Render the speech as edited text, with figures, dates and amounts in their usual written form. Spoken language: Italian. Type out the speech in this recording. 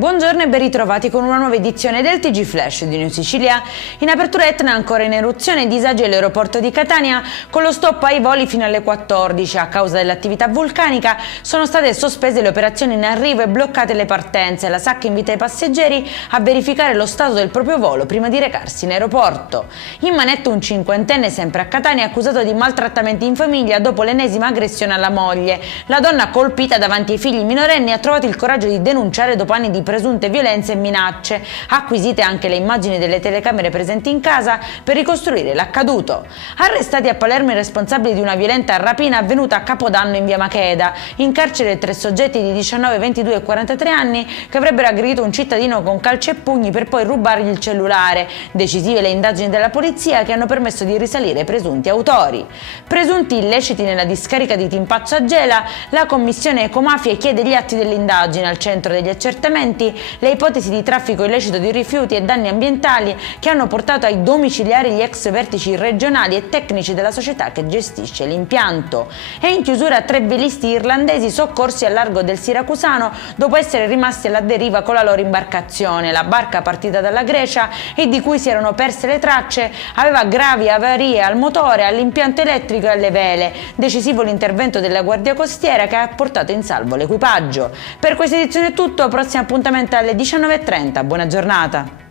Buongiorno e ben ritrovati con una nuova edizione del TG Flash di News Sicilia. In apertura Etna ancora in eruzione, disagi all'aeroporto di Catania con lo stop ai voli fino alle 14. A causa dell'attività vulcanica sono state sospese le operazioni in arrivo e bloccate le partenze. La SAC invita i passeggeri a verificare lo stato del proprio volo prima di recarsi in aeroporto. In manetto un cinquantenne sempre a Catania accusato di maltrattamenti in famiglia dopo l'ennesima aggressione alla moglie. La donna colpita davanti ai figli minorenni ha trovato il coraggio di denunciare dopo anni di presunte violenze e minacce, acquisite anche le immagini delle telecamere presenti in casa per ricostruire l'accaduto. Arrestati a Palermo i responsabili di una violenta rapina avvenuta a Capodanno in via Macheda. In carcere 3 soggetti di 19, 22 e 43 anni che avrebbero aggredito un cittadino con calci e pugni per poi rubargli il cellulare. Decisive le indagini della polizia che hanno permesso di risalire ai presunti autori. Presunti illeciti nella discarica di Timpaccio a Gela, la commissione Ecomafie chiede gli atti dell'indagine. Al centro degli accertamenti le ipotesi di traffico illecito di rifiuti e danni ambientali che hanno portato ai domiciliari gli ex vertici regionali e tecnici della società che gestisce l'impianto. E in chiusura 3 velisti irlandesi soccorsi al largo del Siracusano dopo essere rimasti alla deriva con la loro imbarcazione. La barca partita dalla Grecia e di cui si erano perse le tracce aveva gravi avarie al motore, all'impianto elettrico e alle vele. Decisivo l'intervento della Guardia Costiera che ha portato in salvo l'equipaggio. Per questa edizione è tutto, prossimo appuntamento alle 19:30. Buona giornata.